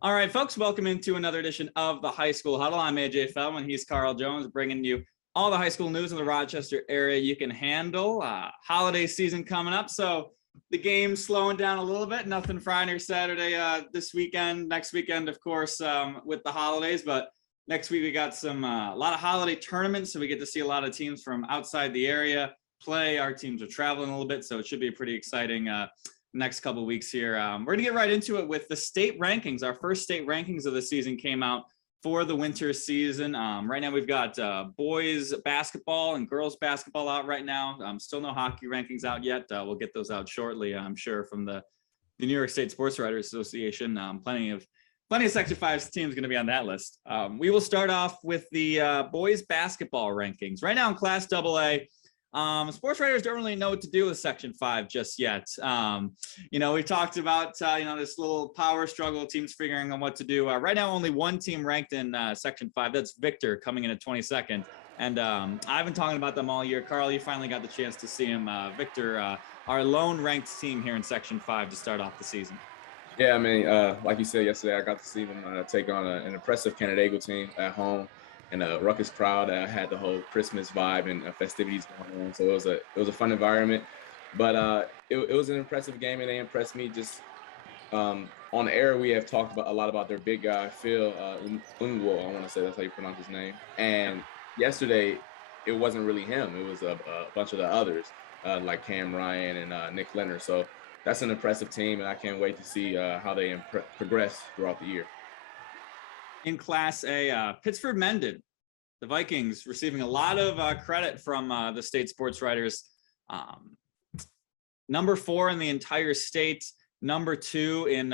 All right, folks, welcome into another edition of the High School Huddle. I'm AJ Feldman. He's Carl Jones, bringing you all the high school news in the Rochester area you can handle. Holiday season coming up, so the game's slowing down a little bit. Nothing Friday or Saturday this weekend. Next weekend, of course, with the holidays. But next week we got a lot of holiday tournaments, so we get to see a lot of teams from outside the area play. Our teams are traveling a little bit, so it should be a pretty exciting next couple of weeks here. We're gonna get right into it with the state rankings. Our first state rankings of the season came out for the winter season. Right now we've got boys basketball and girls basketball out right now. Still no hockey rankings out yet. We'll get those out shortly, I'm sure, from the New York State Sportswriters Association. Plenty of Section 5 teams going to be on that list. We will start off with the boys basketball rankings. Right now in Class AA, sports writers don't really know what to do with Section 5 just yet. We talked about, this little power struggle, teams figuring on what to do. Right now, only one team ranked in Section 5. That's Victor, coming in at 22nd. And I've been talking about them all year. Carl, you finally got the chance to see him. Victor, our lone ranked team here in Section 5 to start off the season. Yeah, I mean, like you said yesterday, I got to see them take on an impressive Canandaigua team at home. And a ruckus crowd that had the whole Christmas vibe and festivities going on. So it was a fun environment, but it was an impressive game, and they impressed me. Just on the air, we have talked a lot about their big guy, Phil Unwo, I want to say that's how you pronounce his name. And yesterday, it wasn't really him. It was a bunch of the others, like Cam Ryan and Nick Leonard. So that's an impressive team, and I can't wait to see how they progress throughout the year. In Class A, Pittsford Mendon, the Vikings receiving a lot of credit from the state sports writers. Number 4 in the entire state, number 2 in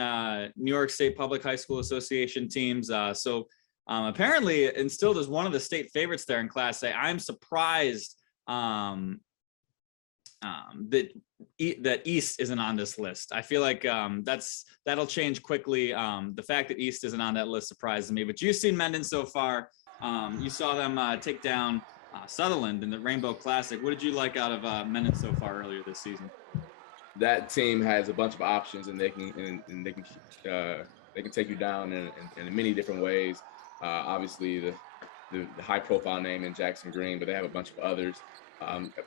New York State Public High School Association teams. So apparently instilled as one of the state favorites there in Class A. I'm surprised that East isn't on this list. I feel like that'll change quickly. The fact that East isn't on that list surprises me. But you've seen Mendon so far. You saw them take down Sutherland in the Rainbow Classic. What did you like out of Mendon so far earlier this season? That team has a bunch of options, and they can take you down in many different ways. Obviously, the high-profile name in Jackson Green, but they have a bunch of others.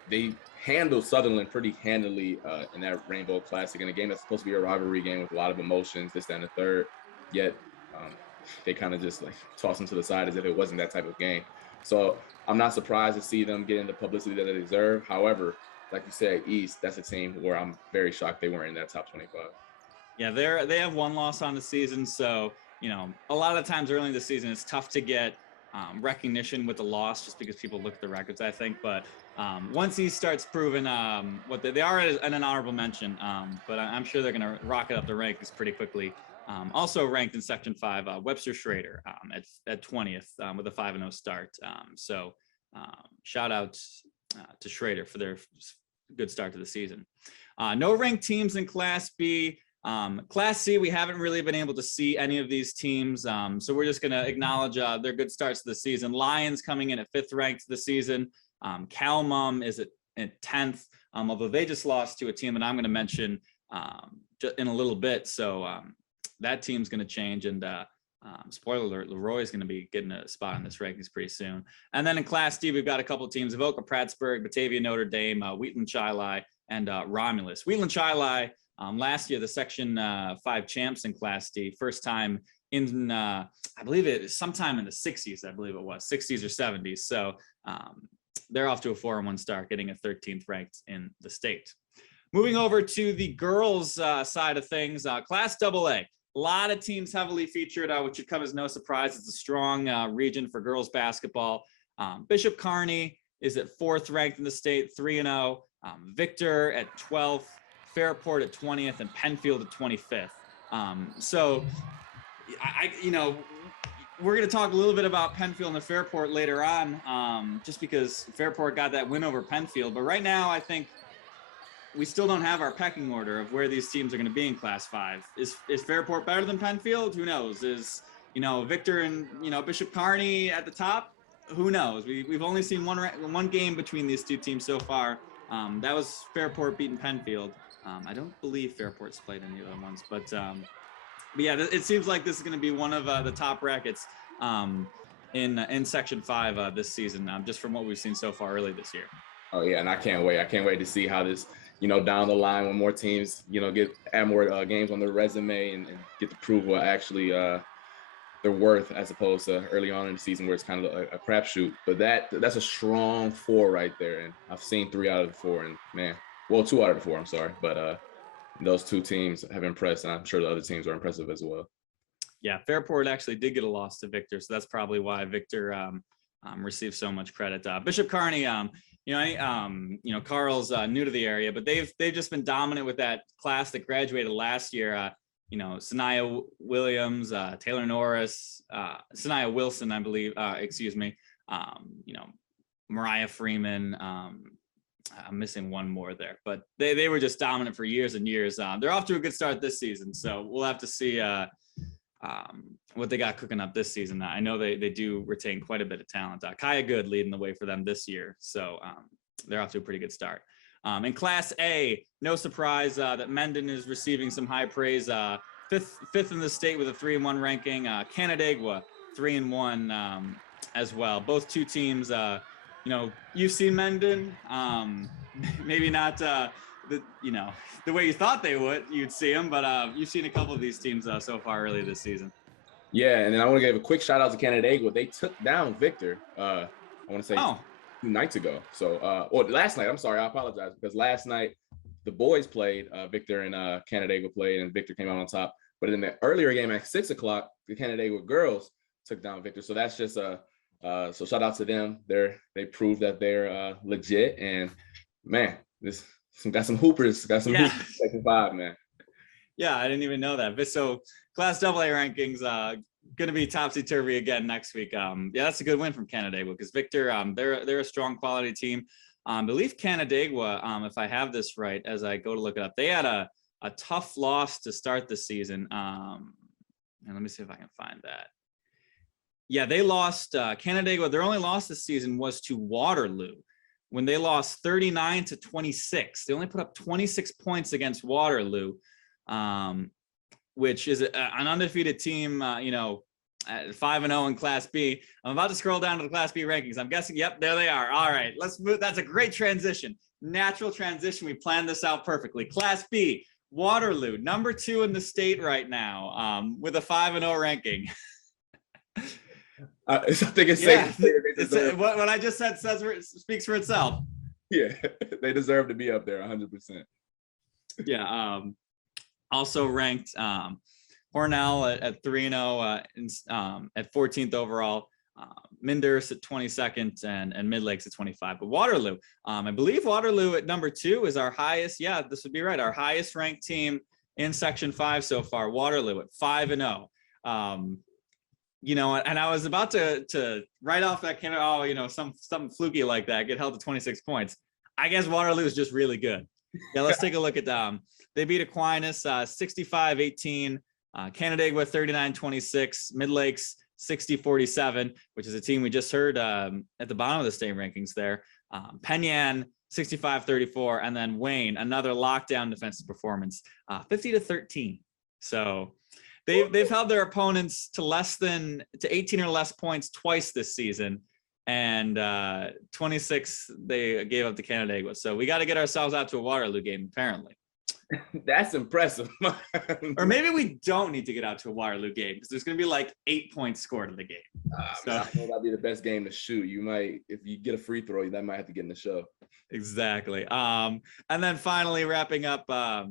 They handled Sutherland pretty handily in that Rainbow Classic, in a game that's supposed to be a rivalry game with a lot of emotions, this, that, and the third. Yet they kind of just toss them to the side as if it wasn't that type of game. So I'm not surprised to see them getting the publicity that they deserve. However, like you said, East, that's a team where I'm very shocked they weren't in that top 25. Yeah, they have one loss on the season, so a lot of the times early in the season it's tough to get recognition with the loss just because people look at the records, I think. But once he starts proving what they are an honorable mention, but I'm sure they're going to rocket up the rankings pretty quickly. Also ranked in Section 5, Webster Schrader at 20th with a 5-0 start. So shout out to Schrader for their good start to the season. No ranked teams in Class B. Class C, we haven't really been able to see any of these teams, so we're just going to acknowledge their good starts to the season. Lions coming in at 5th ranked this season. Calmum is at 10th, although they just lost to a team that I'm going to mention in a little bit. So that team's going to change, and spoiler alert, Leroy is going to be getting a spot in this rankings pretty soon. And then in Class D, we've got a couple of teams: Avoca, Prattsburg, Batavia, Notre Dame, Wheatland, Chili, and Romulus. Wheatland, Chili, last year the Section 5 champs in Class D, first time in I believe it is sometime in the 60s. I believe it was 60s or 70s. So they're off to a 4-1 start, getting a 13th ranked in the state. Moving over to the girls side of things, Class AA. A lot of teams heavily featured, which should come as no surprise. It's a strong region for girls basketball. Bishop Kearney is at 4th ranked in the state, 3-0. Victor at 12th, Fairport at 20th, and Penfield at 25th. So, we're going to talk a little bit about Penfield and Fairport later on, just because Fairport got that win over Penfield. But right now, I think we still don't have our pecking order of where these teams are going to be in Class 5. Is Fairport better than Penfield? Who knows? Is Victor and Bishop Kearney at the top? Who knows? We've only seen one game between these two teams so far. That was Fairport beating Penfield. I don't believe Fairport's played any other ones, but But yeah, it seems like this is going to be one of the top brackets in Section 5 this season, just from what we've seen so far early this year. Oh yeah, and I can't wait. I can't wait to see how this, down the line when more teams, add more games on their resume and get to prove what actually their worth, as opposed to early on in the season where it's kind of a crapshoot. But that's a strong 4 right there, and I've seen 3 out of the 4, and man, well, 2 out of the 4, I'm sorry, but those 2 teams have impressed, and I'm sure the other teams are impressive as well. Yeah, Fairport actually did get a loss to Victor, so that's probably why Victor received so much credit. Bishop Kearney, Carl's new to the area, but they've just been dominant with that class that graduated last year. Sanaya Williams, Taylor Norris, Sanaya Wilson, I believe, Mariah Freeman. I'm missing one more there, but they were just dominant for years and years. They're off to a good start this season, so we'll have to see what they got cooking up this season. I know they do retain quite a bit of talent. Kaya Good leading the way for them this year, so they're off to a pretty good start. In Class A, no surprise that Mendon is receiving some high praise. Fifth in the state with a 3-1 ranking. Canandaigua 3-1 as well. Both 2 teams. You've seen Mendon. Maybe not the way you thought you'd see them, but you've seen a couple of these teams so far early this season. Yeah, and then I want to give a quick shout out to Canandaigua. They took down Victor. I want to say 2 nights ago. So, or last night. I'm sorry, I apologize, because last night the boys played. Victor and Canandaigua played, and Victor came out on top. But in the earlier game at 6:00, the Canandaigua girls took down Victor. So that's just so shout out to them. They proved that they're legit, and man, got some hoopers, hoopers Section 5, man. Yeah, I didn't even know that. So Class AA rankings going to be topsy-turvy again next week. That's a good win from Canandaigua, because Victor, they're a strong quality team. I believe Canandaigua, if I have this right, as I go to look it up, they had a tough loss to start the season. And let me see if I can find that. Yeah, they lost Canandaigua. Their only loss this season was to Waterloo, when they lost 39-26. They only put up 26 points against Waterloo, which is an undefeated team, at 5-0 in Class B. I'm about to scroll down to the Class B rankings. I'm guessing, yep, there they are. All right, let's move. That's a great transition. Natural transition. We planned this out perfectly. Class B, Waterloo, number 2 in the state right now, with a 5-0 ranking. I think it's safe. Yeah, what I just said speaks for itself. Yeah, they deserve to be up there 100%. Yeah. Also ranked Hornell at 3-0 at 14th overall. Minders at 22nd and Mid Lakes at 25. But Waterloo, I believe Waterloo at number 2 is our highest. Yeah, this would be right. Our highest ranked team in Section 5 so far. Waterloo at 5-0. And I was about to write off that something fluky like that, get held to 26 points. I guess Waterloo is just really good. Yeah, let's take a look at they beat Aquinas 65-18, Canandaigua 39-26, Mid Lakes 60-47, which is a team we just heard at the bottom of the state rankings there. Penyan 65-34, and then Wayne, another lockdown defensive performance, 50-13. So they've held their opponents to 18 or less points twice this season, and 26 they gave up to Canandaigua. So we got to get ourselves out to a Waterloo game, apparently. That's impressive. Or maybe we don't need to get out to a Waterloo game, because there's going to be like 8 points scored in the game. So I think that'd be the best game to shoot. You might, if you get a free throw, that might have to get in the show. Exactly. And then finally wrapping up. Well,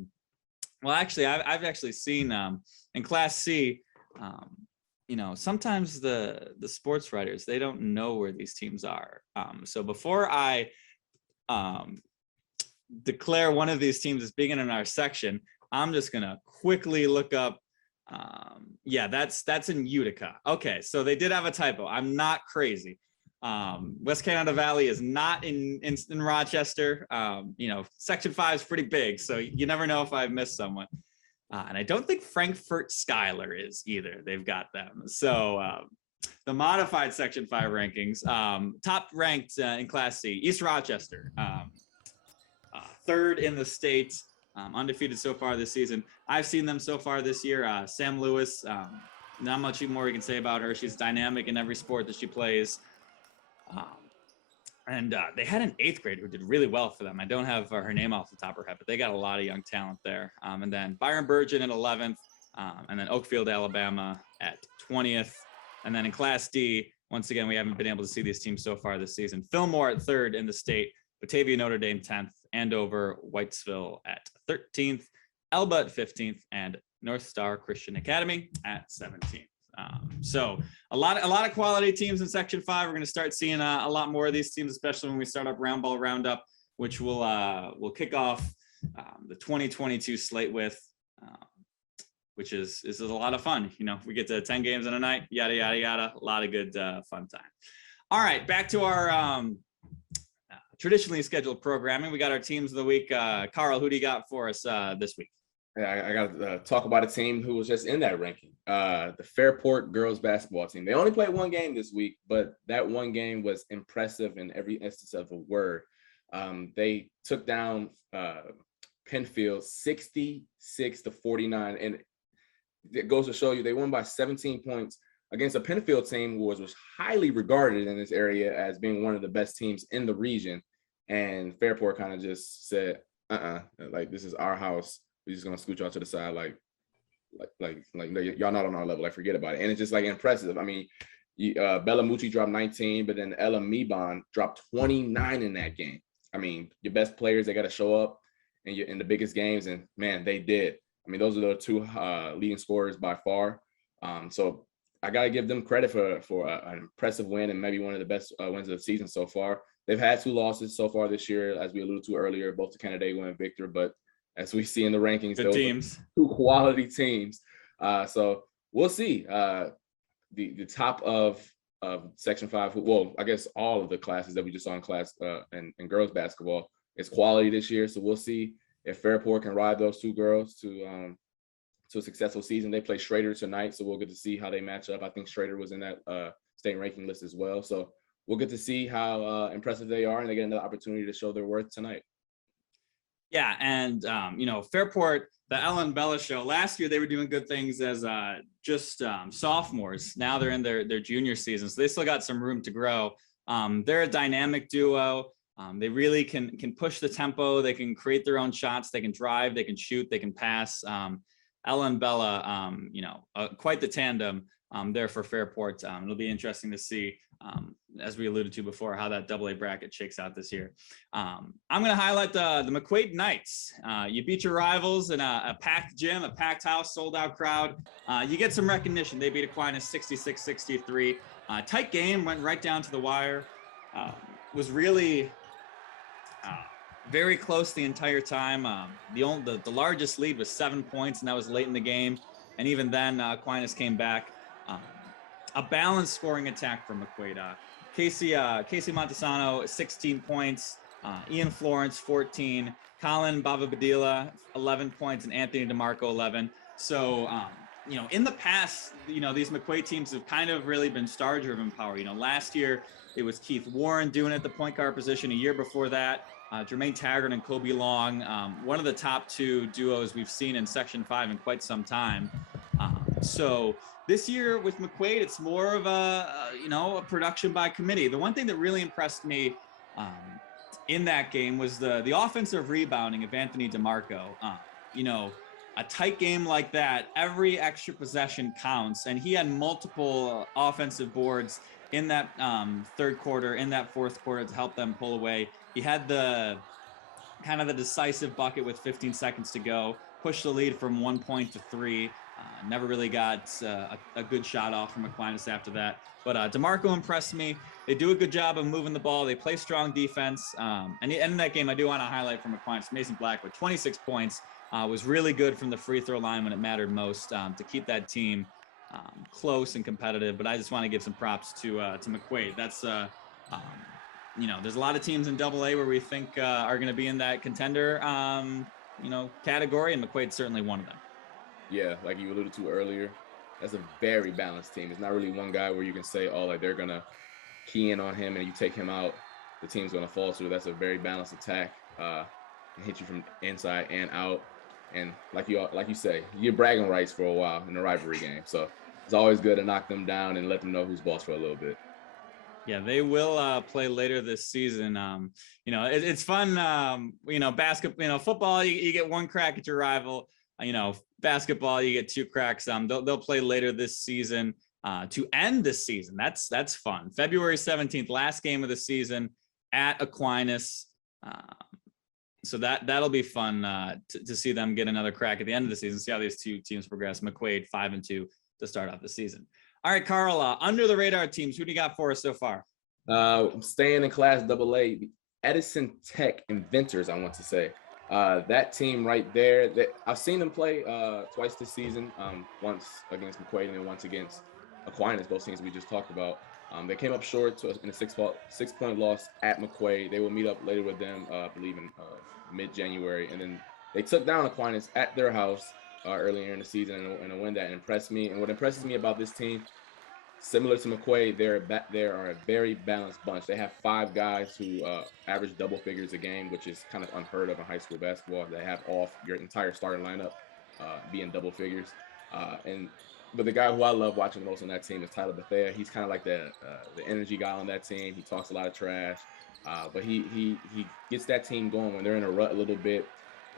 actually, I've actually seen in Class C, sometimes the sports writers, they don't know where these teams are. So before I declare one of these teams as being in our section, I'm just gonna quickly look up. That's in Utica. Okay, so they did have a typo. I'm not crazy. West Canada Valley is not in Rochester. Section 5 is pretty big, so you never know if I've missed someone. And I don't think Frankfurt Schuyler is either. They've got them. So the modified Section 5 rankings, top ranked in Class C, East Rochester, 3rd in the state, undefeated so far this season. I've seen them so far this year. Sam Lewis, not much more you can say about her. She's dynamic in every sport that she plays. And they had an 8th grader who did really well for them. I don't have her name off the top of her head, but they got a lot of young talent there. And then Byron Burgeon at 11th, and then Oakfield, Alabama at 20th. And then in Class D, once again, we haven't been able to see these teams so far this season. Fillmore at 3rd in the state, Batavia Notre Dame 10th, Andover Whitesville at 13th, Elba at 15th, and North Star Christian Academy at 17th. So a lot of quality teams in Section 5. We're going to start seeing a lot more of these teams, especially when we start up Round Ball Roundup, which will kick off the 2022 slate with, which is a lot of fun. You know, we get to 10 games in a night, yada, yada, yada. A lot of good fun time. All right, back to our traditionally scheduled programming. We got our teams of the week. Carl, who do you got for us this week? Yeah, I got to talk about a team who was just in that ranking, the Fairport girls basketball team. They only played one game this week, but that one game was impressive in every instance of the word. They took down Penfield 66-49, and it goes to show you they won by 17 points against a Penfield team who was highly regarded in this area as being one of the best teams in the region. And Fairport kind of just said, like, this is our house. We're just gonna scoot y'all to the side, like y'all not on our level. Like, forget about it. And it's just like impressive. I mean, Bella Mucci dropped 19, but then Ella Mebon dropped 29 in that game. I mean, your best players, they got to show up in the biggest games, and man, they did. I mean, those are the 2 leading scorers by far. So I gotta give them credit for an impressive win and maybe one of the best wins of the season so far. They've had 2 losses so far this year, as we alluded to earlier, both to Canandaigua and Victor, but as we see in the rankings, good teams, 2 quality teams. So we'll see. The top of Section 5, well, I guess all of the classes that we just saw in class and girls basketball is quality this year. So we'll see if Fairport can ride those 2 girls to a successful season. They play Schrader tonight, so we'll get to see how they match up. I think Schrader was in that state ranking list as well. So we'll get to see how impressive they are, and they get another opportunity to show their worth tonight. Yeah, and Fairport, the Ellen Bella show, last year they were doing good things as just sophomores. Now they're in their junior season, so they still got some room to grow. They're a dynamic duo. They really can push the tempo. They can create their own shots. They can drive. They can shoot. They can pass. Ella and Bella, quite the tandem there for Fairport. It'll be interesting to see, as we alluded to before, how that AA bracket shakes out this year. I'm going to highlight the McQuaid Knights. You beat your rivals in a packed gym, a packed house, sold out crowd. You get some recognition. They beat Aquinas 66-63. Tight game, went right down to the wire. Was really very close the entire time. The largest lead was 7 points, and that was late in the game. And even then, Aquinas came back. A balanced scoring attack from McQuaid. Casey Montesano, 16 points. Ian Florence, 14. Colin Bavabadila, 11 points, and Anthony DeMarco, 11. So, in the past, these McQuaid teams have kind of really been star-driven power. Last year it was Keith Warren doing it at the point guard position. A year before that, Jermaine Taggart and Kobe Long, one of the top 2 duos we've seen in Section 5 in quite some time. So this year with McQuaid, it's more of a production by committee. The one thing that really impressed me in that game was the offensive rebounding of Anthony DeMarco. A tight game like that, every extra possession counts, and he had multiple offensive boards in that third quarter, in that fourth quarter to help them pull away. He had the decisive bucket with 15 seconds to go, pushed the lead from 1 point to 3. Never really got a good shot off from Aquinas after that. But DeMarco impressed me. They do a good job of moving the ball. They play strong defense. And in that game, I do want to highlight from Aquinas, Mason Blackwood, 26 points. Was really good from the free throw line when it mattered most to keep that team close and competitive. But I just want to give some props to McQuaid. That's there's a lot of teams in AA where we think are going to be in that contender category, and McQuaid's certainly one of them. Yeah, like you alluded to earlier, that's a very balanced team. It's not really one guy where you can say, they're going to key in on him and you take him out, the team's going to falter. That's a very balanced attack. and hit you from inside and out. And like you say, you get bragging rights for a while in a rivalry game. So it's always good to knock them down and let them know who's boss for a little bit. Yeah, they will play later this season. It's fun. Basketball, football, you get one crack at your rival. Basketball, you get two cracks. They'll play later this season to end the season. That's fun. February 17th, last game of the season at Aquinas. So that'll be fun to see them get another crack at the end of the season. See how these two teams progress. McQuaid 5-2 to start off the season. All right, Carl, under the radar teams, who do you got for us so far? I'm staying in Class AA, the Edison Tech Inventors, I want to say. That team right there, I've seen them play twice this season, once against McQuaid and then once against Aquinas, both teams we just talked about. They came up short in a 6-point loss at McQuaid. They will meet up later with them, I believe in mid-January. And then they took down Aquinas at their house earlier in the season and a win that impressed me. And what impresses me about this team, similar to McQuaid, they are a very balanced bunch. They have 5 guys who average double figures a game, which is kind of unheard of in high school basketball. They have your entire starting lineup being double figures. But the guy who I love watching the most on that team is Tyler Bethea. He's kind of like the energy guy on that team. He talks a lot of trash, but he gets that team going when they're in a rut a little bit.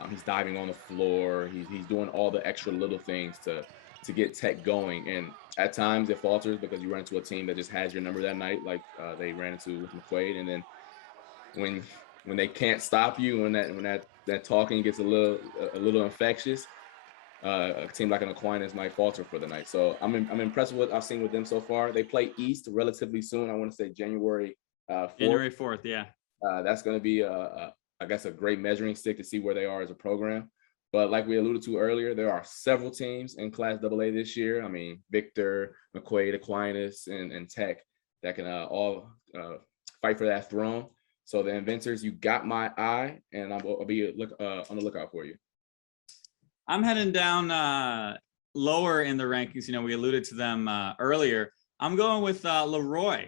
He's diving on the floor. He's doing all the extra little things to get Tech going. And at times it falters because you run into a team that just has your number that night, like they ran into with McQuaid. And then when they can't stop you, when that talking gets a little infectious, a team like an Aquinas might falter for the night. So I'm impressed with what I've seen with them so far. They play East relatively soon. I want to say January 4th. January 4th, yeah. That's going to be I guess a great measuring stick to see where they are as a program. But like we alluded to earlier, there are several teams in Class AA this year. I mean, Victor, McQuaid, Aquinas, and Tech that can all fight for that throne. So the Inventors, you got my eye, and I'll be on the lookout for you. I'm heading down lower in the rankings. We alluded to them earlier. I'm going with Leroy,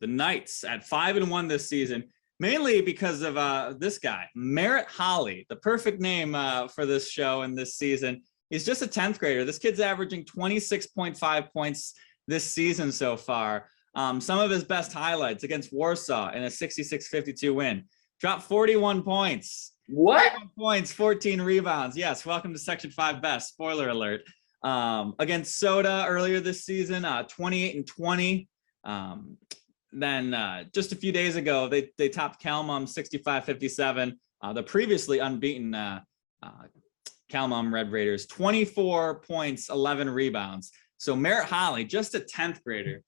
the Knights, at 5-1 this season. Mainly because of this guy, Merritt Holly, the perfect name for this show and this season. He's just a 10th grader. This kid's averaging 26.5 points this season so far. Some of his best highlights against Warsaw in a 66-52 win. Dropped 41 points. What? 41 points, 14 rebounds. Yes, welcome to Section 5 Best. Spoiler alert. Against Soda earlier this season, 28-20. Then just a few days ago, they topped Calmum 65-57. The previously unbeaten Calmum Red Raiders, 24 points, 11 rebounds. So Merritt Holly, just a 10th grader.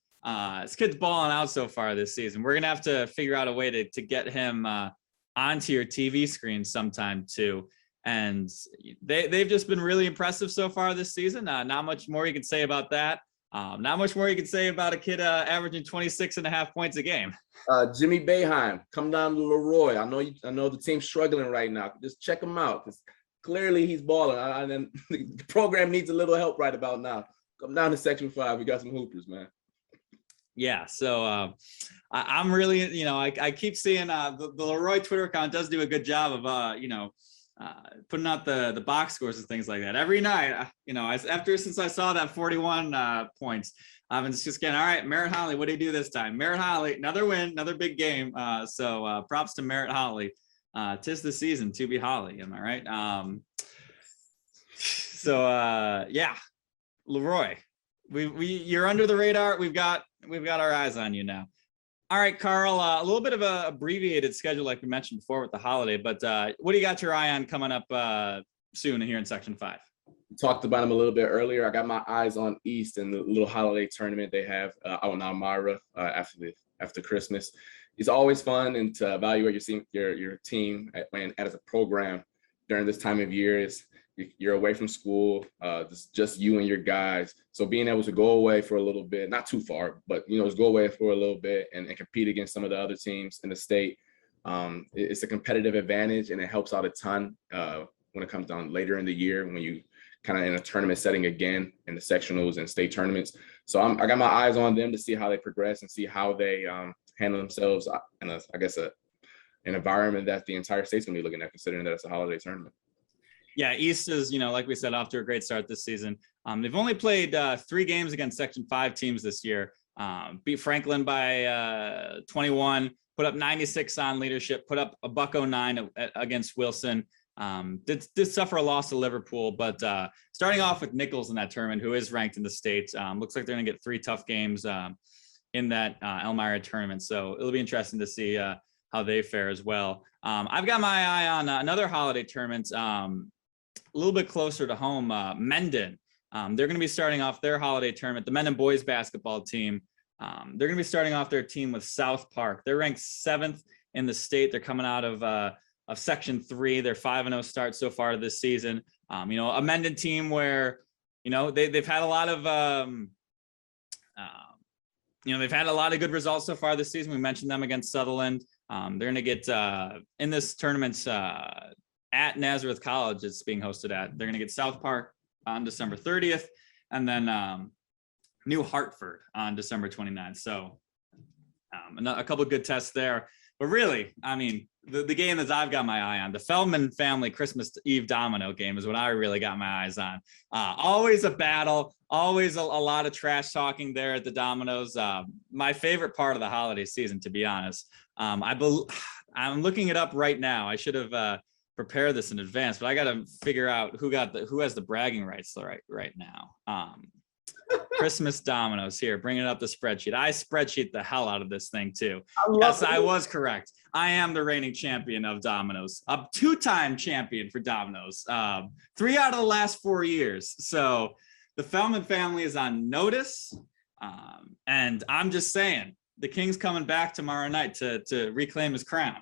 This kid's balling out so far this season. We're going to have to figure out a way to get him onto your TV screen sometime too. And they've just been really impressive so far this season. Not much more you can say about that. Not much more you can say about a kid averaging 26.5 points a game. Jimmy Boeheim, come down to Leroy. I know the team's struggling right now. Just check him out because clearly he's balling. And the program needs a little help right about now. Come down to Section 5. We got some hoopers, man. Yeah, so I'm really, I keep seeing the Leroy Twitter account does do a good job of, putting out the box scores and things like that every night. Since I saw that 41 points, I'm just getting, all right, Merritt Holly, what did he do this time? Merritt Holly, another win, another big game. So props to Merritt Holly. 'Tis the season to be Holly, am I right? Yeah, Leroy, you're under the radar. We've got our eyes on you now. All right, Carl, a little bit of a abbreviated schedule like we mentioned before with the holiday, but what do you got your eye on coming up soon here in Section 5? We talked about them a little bit earlier. I got my eyes on East and the little holiday tournament they have out in Elmira after Christmas. It's always fun and to evaluate your team as a program during this time of year. You're away from school, just you and your guys. So being able to go away for a little bit, not too far, but just go away for a little bit and compete against some of the other teams in the state. It's a competitive advantage and it helps out a ton when it comes down later in the year when you kind of in a tournament setting again in the sectionals and state tournaments. So I got my eyes on them to see how they progress and see how they handle themselves in an environment that the entire state's gonna be looking at, considering that it's a holiday tournament. Yeah, East is, like we said, off to a great start this season. They've only played 3 games against Section 5 teams this year. Beat Franklin by 21, put up 96 on Leadership, put up a $109 against Wilson. Did suffer a loss to Liverpool, but starting off with Nichols in that tournament, who is ranked in the state, looks like they're going to get 3 tough games in that Elmira tournament. So it'll be interesting to see how they fare as well. I've got my eye on another holiday tournament, a little bit closer to home, Mendon. They're going to be starting off their holiday tournament. The Mendon boys basketball team, they're going to be starting off their team with South Park. They're ranked 7th in the state. They're coming out of Section 3. They're 5-0 start so far this season. A Mendon team where, they've had a lot of, they've had a lot of good results so far this season. We mentioned them against Sutherland. They're going to get in this tournament at Nazareth College. It's being hosted at. They're going to get South Park on December 30th, and then New Hartford on December 29th. So a couple of good tests there. But really, the game that I've got my eye on, the Feldman family Christmas Eve domino game, is what I really got my eyes on. Always a battle, always a lot of trash talking there at the dominoes. My favorite part of the holiday season, to be honest. I'm looking it up right now. I should have prepare this in advance, but I got to figure out who has the bragging rights right now. Christmas dominoes here, bringing up the spreadsheet. I spreadsheet the hell out of this thing too. Yes, I was correct. I am the reigning champion of dominoes, a 2-time champion for dominoes, 3 out of the last 4 years. So the Feldman family is on notice. And I'm just saying, the King's coming back tomorrow night to reclaim his crown.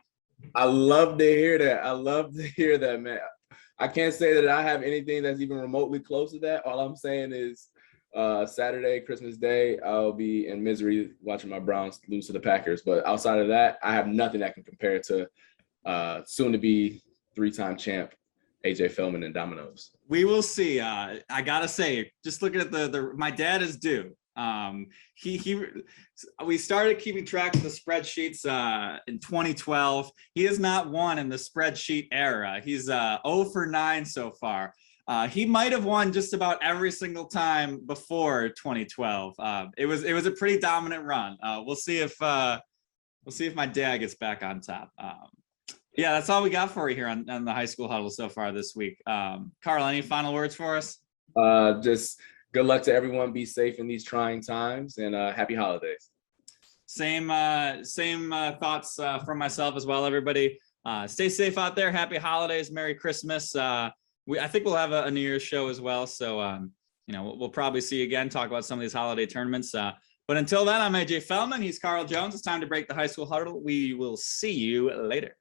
I love to hear that. I love to hear that, man. I can't say that I have anything that's even remotely close to that. All I'm saying is Saturday, Christmas Day, I'll be in misery watching my Browns lose to the Packers. But outside of that, I have nothing that can compare to soon-to-be 3-time champ AJ Feldman and dominoes. We will see. I gotta say, just looking at my dad is due. We started keeping track of the spreadsheets in 2012. He has not won in the spreadsheet era. He's 0 for 9 so far. He might have won just about every single time before 2012. It was a pretty dominant run. We'll see if my dad gets back on top. Yeah, that's all we got for you here on the high school huddle so far this week. Carl, any final words for us? Just good luck to everyone. Be safe in these trying times, and happy holidays. Same thoughts from myself as well, everybody. Stay safe out there. Happy holidays. Merry Christmas. I think we'll have a New Year's show as well. So, we'll probably see you again, talk about some of these holiday tournaments. But until then, I'm AJ Feldman. He's Carl Jones. It's time to break the high school huddle. We will see you later.